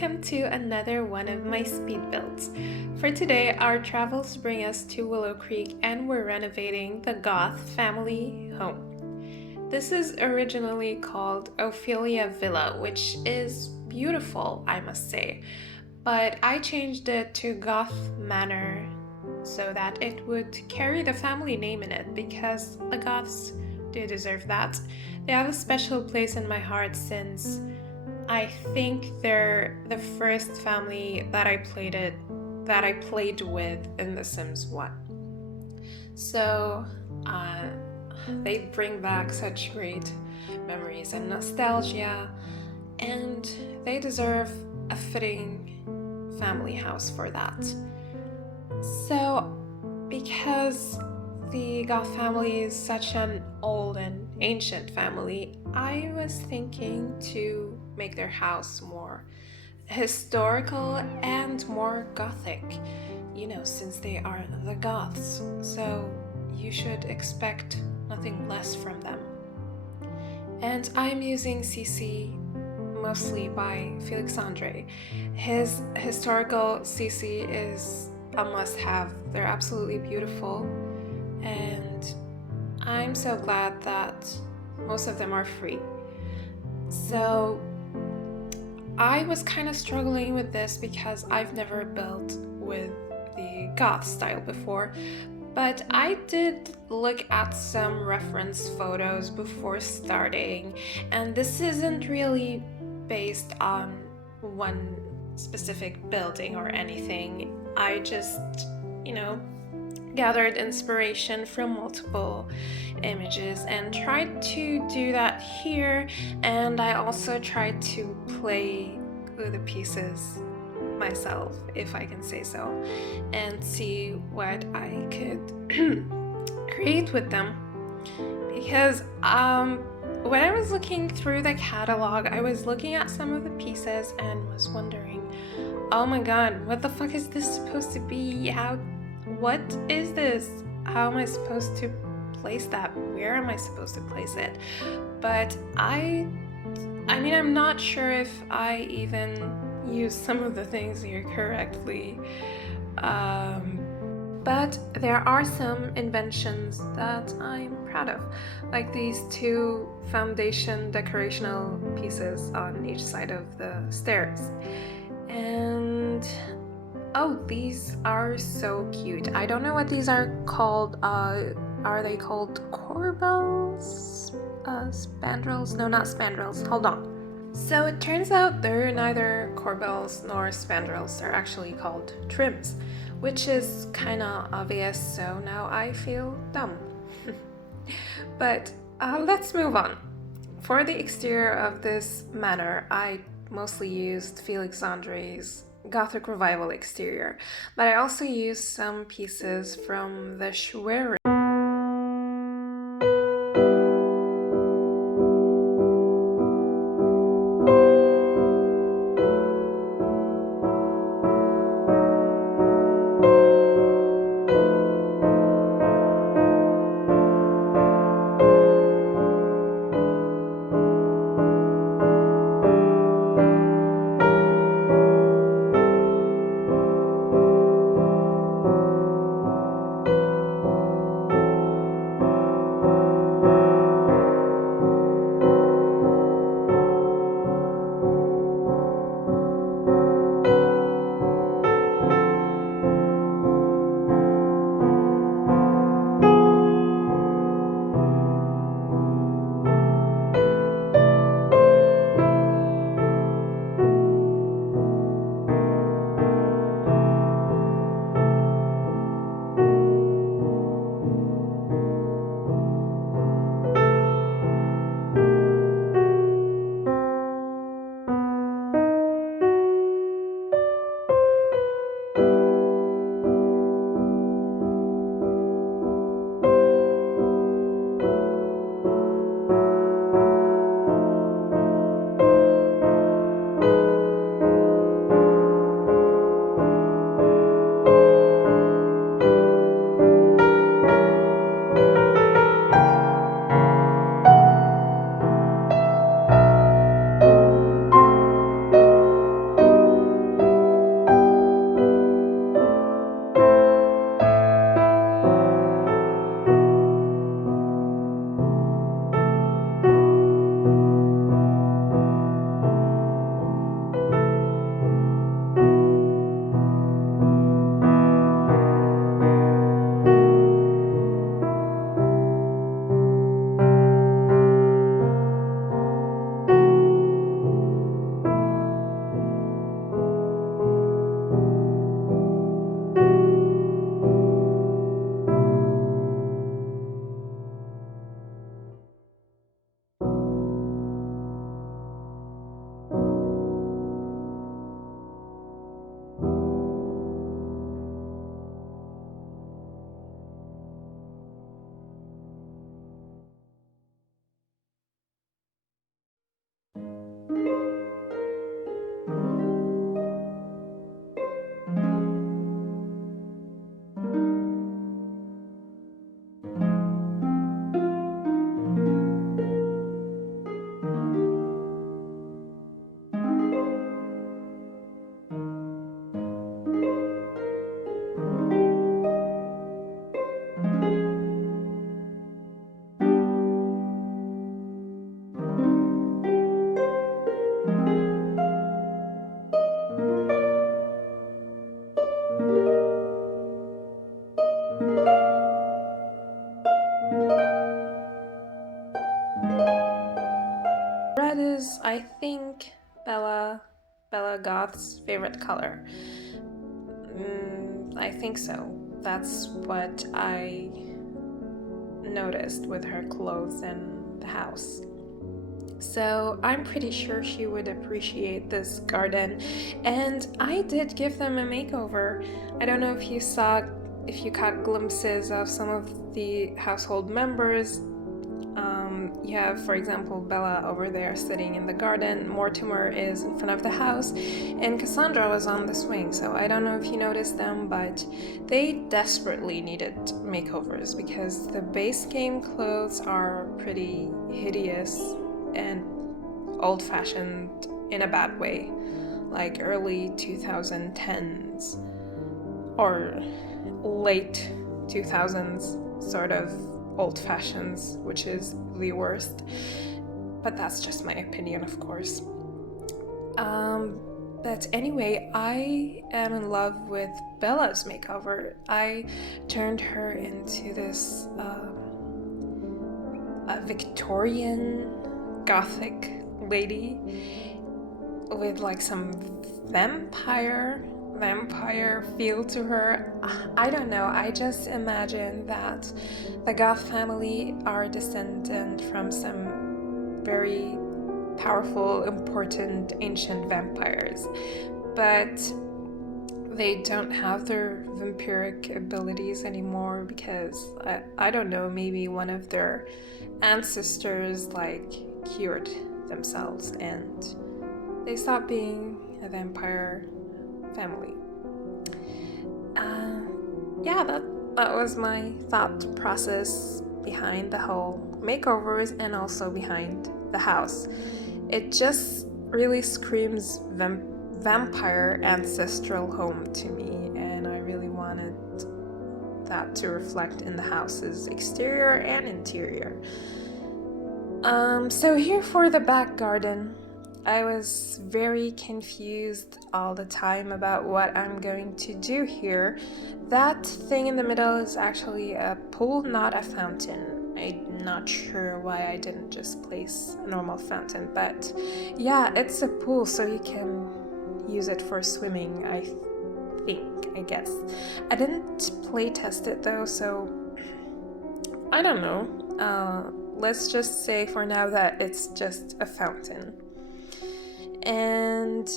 welcome to another one of my speed builds. For today, our travels bring us to Willow Creek and we're renovating the Goth family home. This is originally called Ophelia Villa, which is beautiful, I must say, but I changed it to Goth Manor so that it would carry the family name in it because the Goths do deserve that. They have a special place in my heart since I think they're the first family that I played with in The Sims 1. So they bring back such great memories and nostalgia, and they deserve a fitting family house for that. So because the Goth family is such an old and ancient family, I was thinking to make their house more historical and more gothic, since they are the Goths, so you should expect nothing less from them. And I'm using CC mostly by Felixandre. His historical CC is a must-have. They're absolutely beautiful, and I'm so glad that most of them are free. So I was kind of struggling with this because I've never built with the Goth style before, but I did look at some reference photos before starting, and this isn't really based on one specific building or anything. I just, gathered inspiration from multiple images and tried to do that here, and I also tried to play with the pieces myself, if I can say so, and see what I could create with them. Because when I was looking through the catalog, I was looking at some of the pieces and was wondering, oh my god, what the fuck is this supposed to be? What is this? How am I supposed to place that? Where am I supposed to place it? But I'm not sure if I even use some of the things here correctly. But there are some inventions that I'm proud of, like these two foundation decorational pieces on each side of the stairs. And oh, these are so cute. I don't know what these are called. Are they called corbels? Spandrels? No, not spandrels. Hold on. So it turns out they're neither corbels nor spandrels. They're actually called trims, which is kind of obvious, so now I feel dumb. But let's move on. For the exterior of this manor, I mostly used Felixandre's Gothic Revival exterior, but I also used some pieces from the Schwerin. goth's favorite color. I think so. That's what I noticed with her clothes and the house. So I'm pretty sure she would appreciate this garden, and I did give them a makeover. I don't know if you caught glimpses of some of the household members. You have, for example, Bella over there sitting in the garden, Mortimer is in front of the house, and Cassandra was on the swing. So I don't know if you noticed them, but they desperately needed makeovers because the base game clothes are pretty hideous and old-fashioned in a bad way, like early 2010s or late 2000s sort of old fashions, which is the worst, but that's just my opinion, of course. But anyway, I am in love with Bella's makeover. I turned her into this a Victorian gothic lady with like some vampire feel to her. I don't know, I just imagine that the Goth family are descendant from some very powerful, important, ancient vampires, but they don't have their vampiric abilities anymore because I don't know, maybe one of their ancestors like cured themselves and they stopped being a vampire family. That was my thought process behind the whole makeovers and also behind the house. It just really screams vampire ancestral home to me, and I really wanted that to reflect in the house's exterior and interior. So here for the back garden, I was very confused all the time about what I'm going to do here. That thing in the middle is actually a pool, not a fountain. I'm not sure why I didn't just place a normal fountain, but yeah, it's a pool, so you can use it for swimming, I guess. I didn't play test it though, so I don't know. Let's just say for now that it's just a fountain. And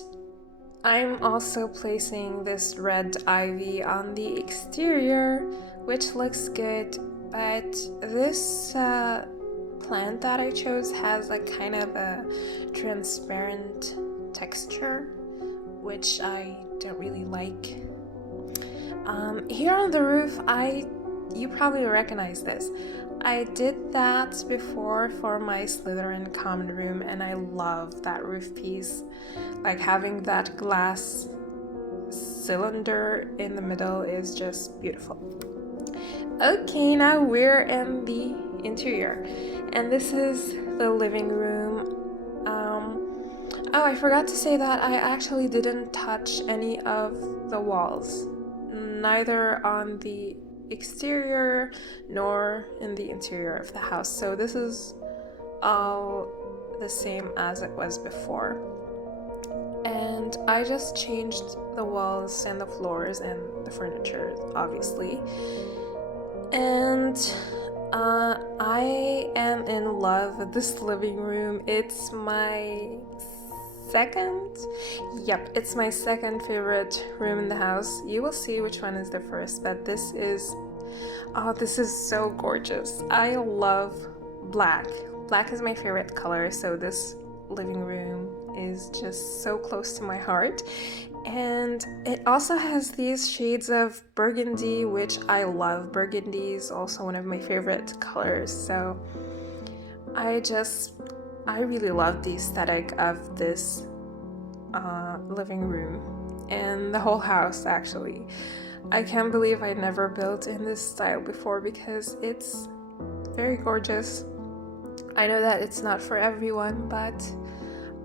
I'm also placing this red ivy on the exterior, which looks good, but this plant that I chose has a kind of a transparent texture, which I don't really like. Here on the roof, you probably recognize this. I did that before for my Slytherin common room, and I love that roof piece. Like having that glass cylinder in the middle is just beautiful. Okay, now we're in the interior, and this is the living room. Oh, I forgot to say that I actually didn't touch any of the walls, neither on the exterior nor in the interior of the house. So this is all the same as it was before. And I just changed the walls and the floors and the furniture, obviously. And I am in love with this living room. It's my it's my second favorite room in the house. You will see which one is the first, but this is so gorgeous. I love black. Black is my favorite color, so this living room is just so close to my heart. And it also has these shades of burgundy, which I love. Burgundy is also one of my favorite colors, so I really love the aesthetic of this living room and the whole house, actually. I can't believe I never built in this style before because it's very gorgeous. I know that it's not for everyone, but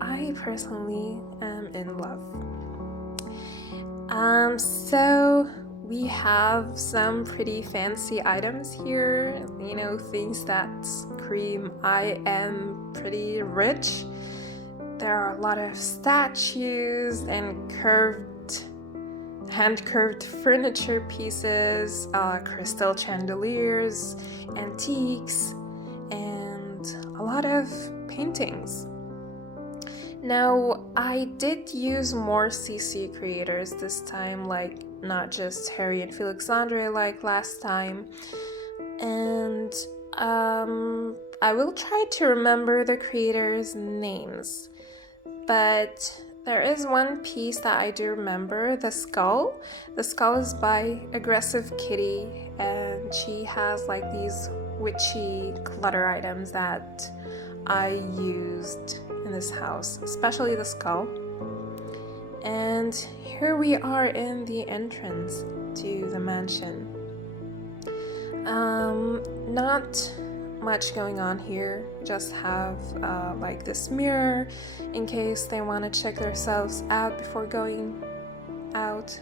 I personally am in love. So we have some pretty fancy items here, things that scream I am pretty rich. there are a lot of statues and hand-curved furniture pieces, crystal chandeliers, antiques, and a lot of paintings. Now, I did use more CC creators this time, like not just Harry and Felixandre like last time. And I will try to remember the creators' names. But there is one piece that I do remember, the skull. The skull is by Aggressive Kitty, and she has like these witchy clutter items that I used in this house, especially the skull. And here we are in the entrance to the mansion. Not much going on here, just have like this mirror in case they want to check themselves out before going out.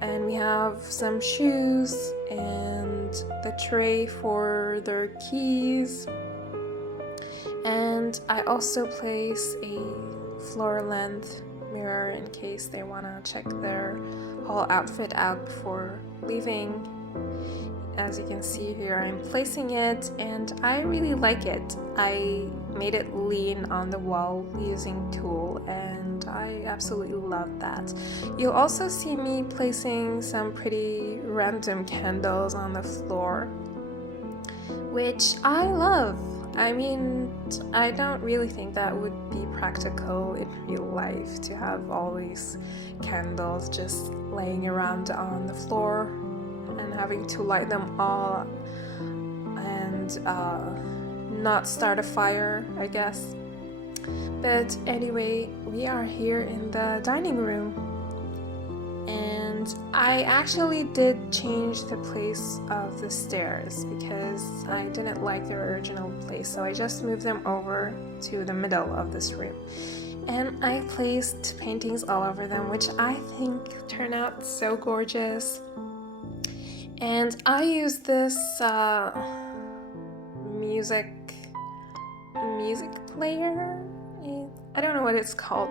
And we have some shoes and the tray for their keys. And I also place a floor length mirror in case they want to check their whole outfit out before leaving. As you can see here, I'm placing it and I really like it. I made it lean on the wall using T.O.O.L and I absolutely love that. You'll also see me placing some pretty random candles on the floor, which I love. I mean, I don't really think that would be practical in real life to have all these candles just laying around on the floor and having to light them all and not start a fire, I guess. But anyway, we are here in the dining room, and I actually did change the place of the stairs because I didn't like their original place, so I just moved them over to the middle of this room. And I placed paintings all over them, which I think turned out so gorgeous. And I used this music player, I don't know what it's called,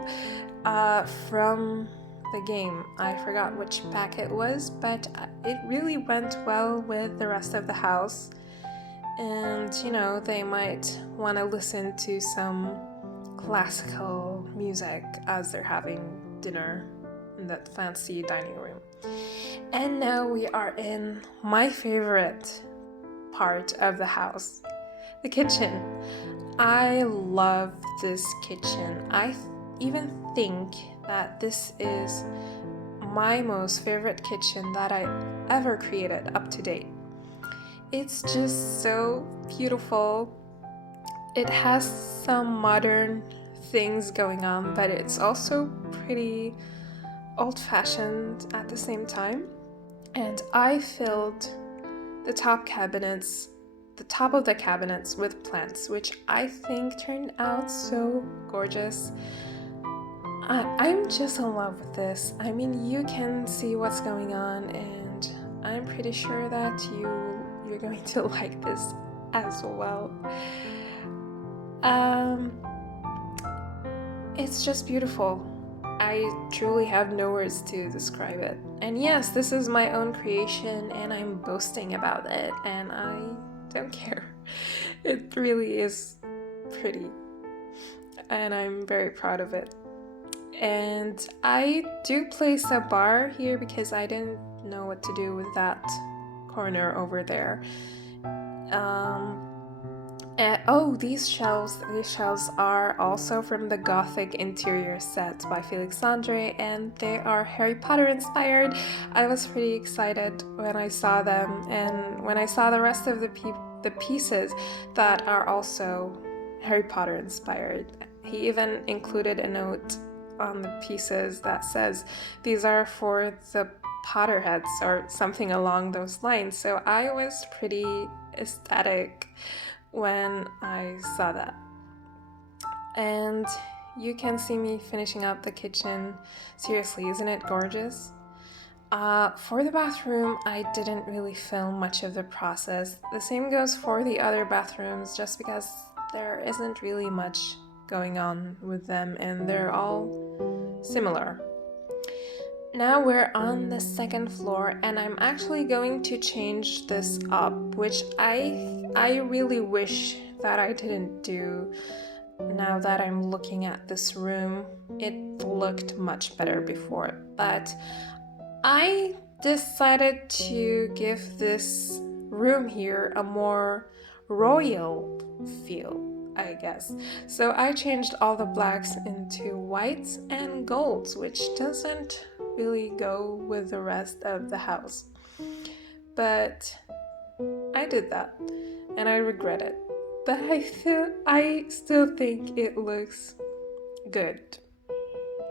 from the game. I forgot which pack it was, but it really went well with the rest of the house. And you know, they might want to listen to some classical music as they're having dinner in that fancy dining room. And now we are in my favorite part of the house, the kitchen. I love this kitchen. I even think that this is my most favorite kitchen that I ever created up to date. It's just so beautiful. It has some modern things going on, but it's also pretty old-fashioned at the same time. And I filled the top of the cabinets with plants, which I think turned out so gorgeous. I'm just in love with this. I mean, you can see what's going on, and I'm pretty sure that you're going to like this as well. It's just beautiful. I truly have no words to describe it. And yes, this is my own creation and I'm boasting about it and I don't care. It really is pretty and I'm very proud of it. And I do place a bar here because I didn't know what to do with that corner over there. These shelves are also from the Gothic interior set by Felixandre, and they are Harry Potter inspired. I was pretty excited when I saw them, and when I saw the rest of the pieces that are also Harry Potter inspired. He even included a note on the pieces that says these are for the Potterheads or something along those lines. So I was pretty ecstatic when I saw that. And you can see me finishing up the kitchen. Seriously, isn't it gorgeous? For the bathroom, I didn't really film much of the process. The same goes for the other bathrooms, just because there isn't really much going on with them, and they're all similar. Now we're on the second floor, and I'm actually going to change this up, which I really wish that I didn't do. Now that I'm looking at this room, it looked much better before, but I decided to give this room here a more royal feel, I guess. So I changed all the blacks into whites and golds, which doesn't really go with the rest of the house. But I did that, and I regret it. But I still think it looks good.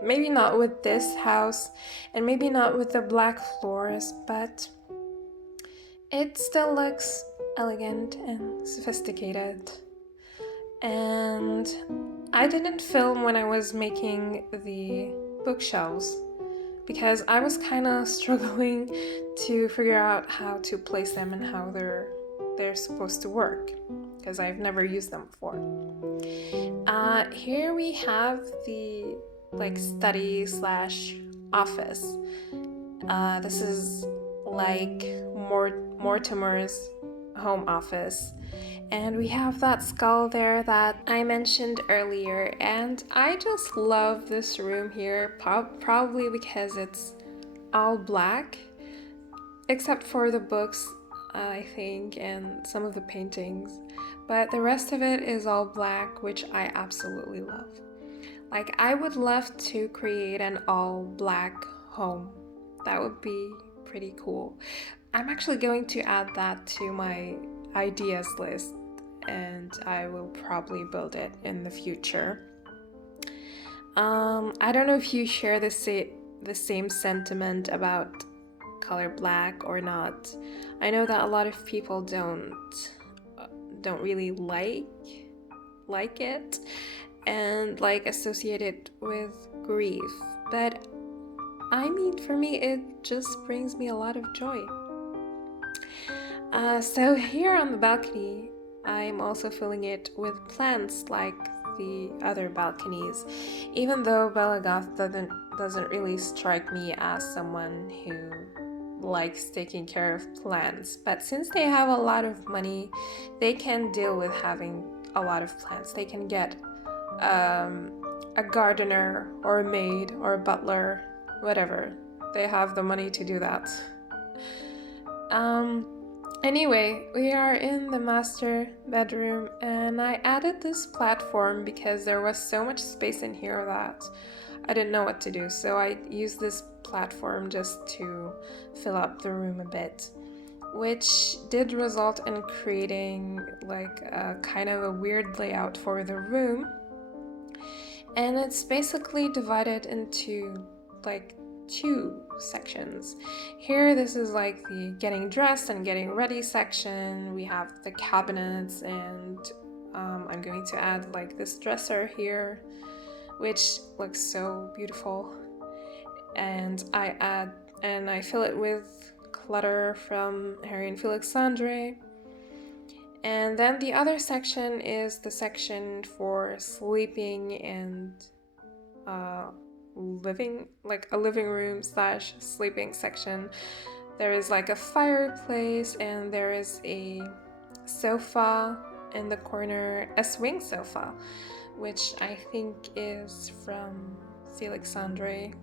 Maybe not with this house, and maybe not with the black floors, but it still looks elegant and sophisticated. And I didn't film when I was making the bookshelves because I was kind of struggling to figure out how to place them and how they're supposed to work, because I've never used them before. Here we have the study / office. This is like Mortimer's home office, and we have that skull there that I mentioned earlier, and I just love this room here, probably because it's all black except for the books, I think, and some of the paintings, but the rest of it is all black, which I absolutely love. I would love to create an all black home. That would be pretty cool. I'm actually going to add that to my ideas list, and I will probably build it in the future. I don't know if you share the same sentiment about color black or not. I know that a lot of people don't really like it and associate it with grief, but I mean, for me it just brings me a lot of joy. So here on the balcony, I'm also filling it with plants like the other balconies, even though Bella Goth doesn't really strike me as someone who likes taking care of plants, but since they have a lot of money, they can deal with having a lot of plants. They can get a gardener or a maid or a butler, whatever. They have the money to do that. Anyway, we are in the master bedroom, and I added this platform because there was so much space in here that I didn't know what to do, so I used this platform just to fill up the room a bit, which did result in creating a kind of a weird layout for the room. And it's basically divided into 2 sections. Here, this is the getting dressed and getting ready section. We have the cabinets, and I'm going to add this dresser here, which looks so beautiful. And I fill it with clutter from Harry and Felixandre. And then the other section is the section for sleeping and living, a living room / sleeping section. There is a fireplace, and there is a sofa in the corner, a swing sofa, which I think is from Felixandre.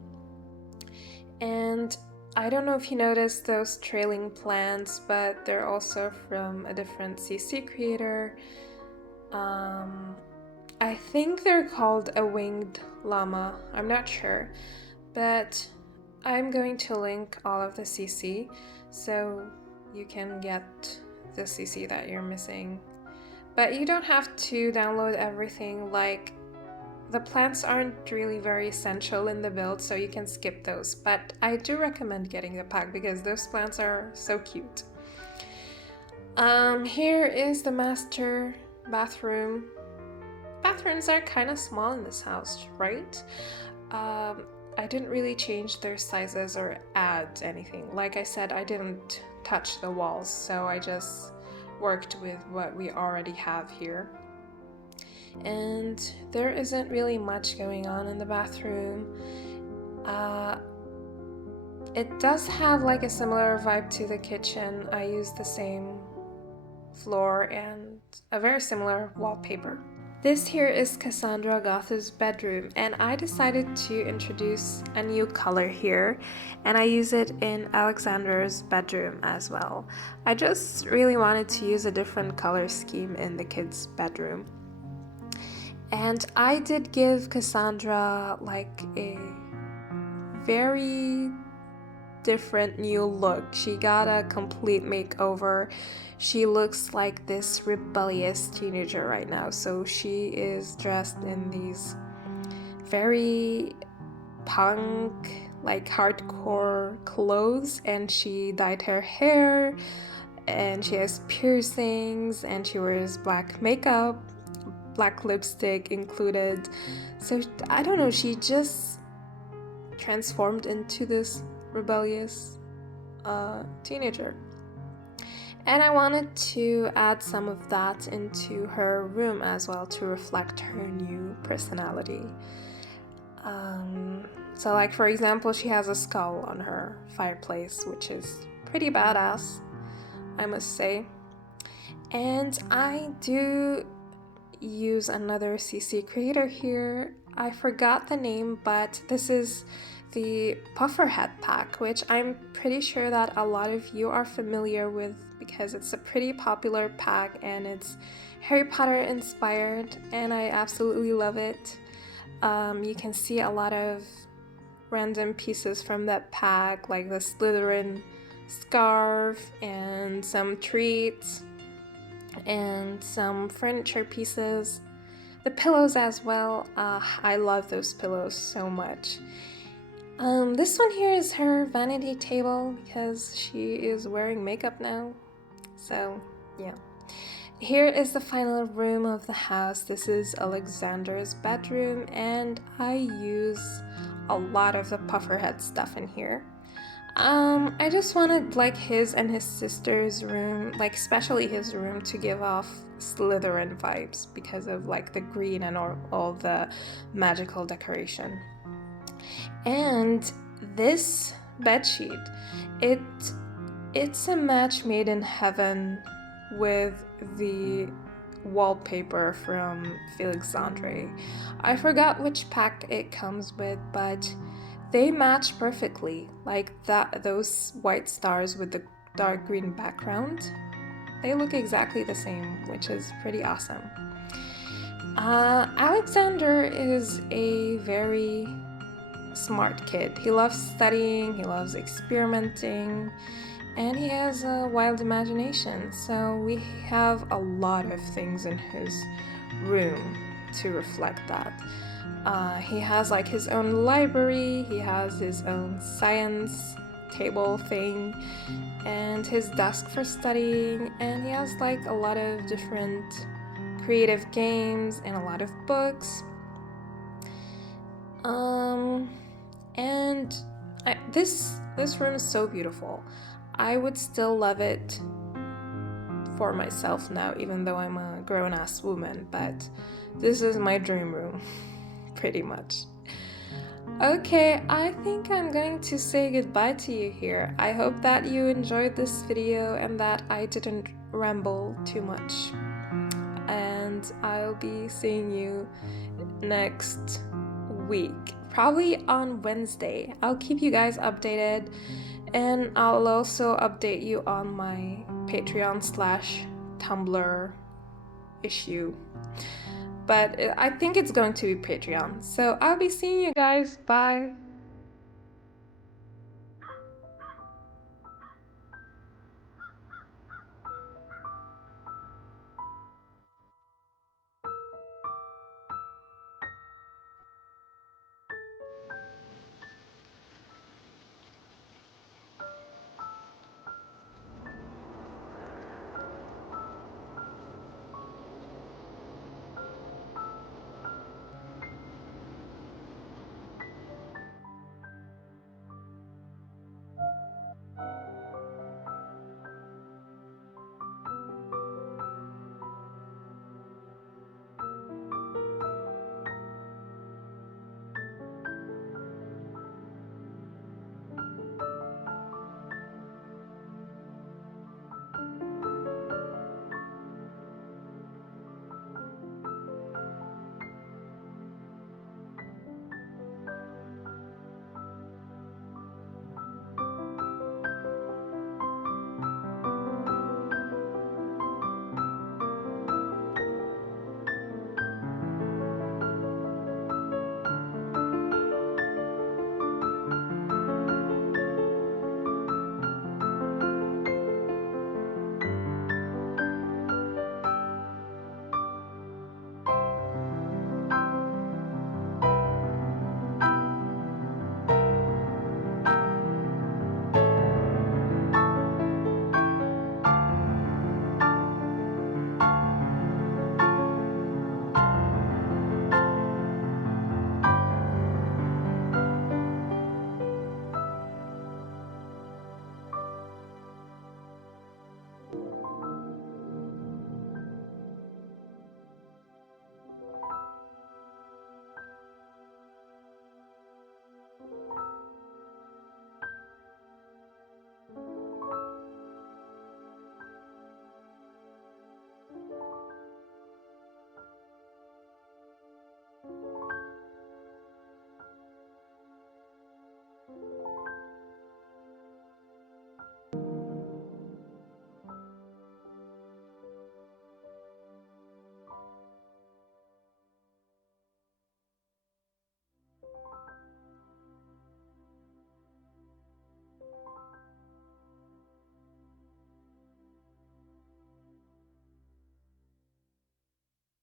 And I don't know if you noticed those trailing plants, but they're also from a different CC creator. I think they're called a winged llama. I'm not sure, but I'm going to link all of the CC so you can get the CC that you're missing. But you don't have to download everything. The plants aren't really very essential in the build, so you can skip those. But I do recommend getting the pack because those plants are so cute. Here is the master bathroom. Bathrooms are kind of small in this house, right? I didn't really change their sizes or add anything. Like I said, I didn't touch the walls, so I just worked with what we already have here. and there isn't really much going on in the bathroom. It does have like a similar vibe to the kitchen. I used the same floor and a very similar wallpaper. This here is Cassandra Goth's bedroom, and I decided to introduce a new color here, and I use it in Alexander's bedroom as well. I just really wanted to use a different color scheme in the kids' bedroom. And I did give Cassandra like a very different new look. She got a complete makeover. She looks like this rebellious teenager right now. So she is dressed in these very punk, like hardcore clothes, and she dyed her hair, and she has piercings, and she wears black makeup, black lipstick included. So I don't know, she just transformed into this rebellious teenager. And I wanted to add some of that into her room as well to reflect her new personality. So like for example, she has a skull on her fireplace, which is pretty badass, I must say. And I do use another CC creator here. I forgot the name, but this is the puffer hat pack, which I'm pretty sure that a lot of you are familiar with because it's a pretty popular pack and it's Harry Potter inspired, and I absolutely love it. You can see a lot of random pieces from that pack, like the Slytherin scarf and some treats and some furniture pieces, the pillows as well. I love those pillows so much. This one here is her vanity table because she is wearing makeup now. So yeah. Here is the final room of the house. This is Alexander's bedroom, and I use a lot of the pufferhead stuff in here. I just wanted like his and his sister's room, like especially his room, to give off Slytherin vibes because of like the green and all the magical decoration. And this bedsheet, it's a match made in heaven with the wallpaper from Felixandre. I forgot which pack it comes with, but they match perfectly, like those white stars with the dark green background. They look exactly the same, which is pretty awesome. Alexander is a very smart kid. He loves studying, he loves experimenting, and he has a wild imagination. So we have a lot of things in his room to reflect that. He has like his own library, he has his own science table thing, and his desk for studying, and he has like a lot of different creative games and a lot of books. And this room is so beautiful. I would still love it for myself now, even though I'm a grown-ass woman, but this is my dream room, pretty much. Okay, I think I'm going to say goodbye to you here. I hope that you enjoyed this video and that I didn't ramble too much. And I'll be seeing you next week, probably on Wednesday. I'll keep you guys updated, and I'll also update you on my Patreon/Tumblr issue. But I think it's going to be Patreon. So I'll be seeing you guys. Bye.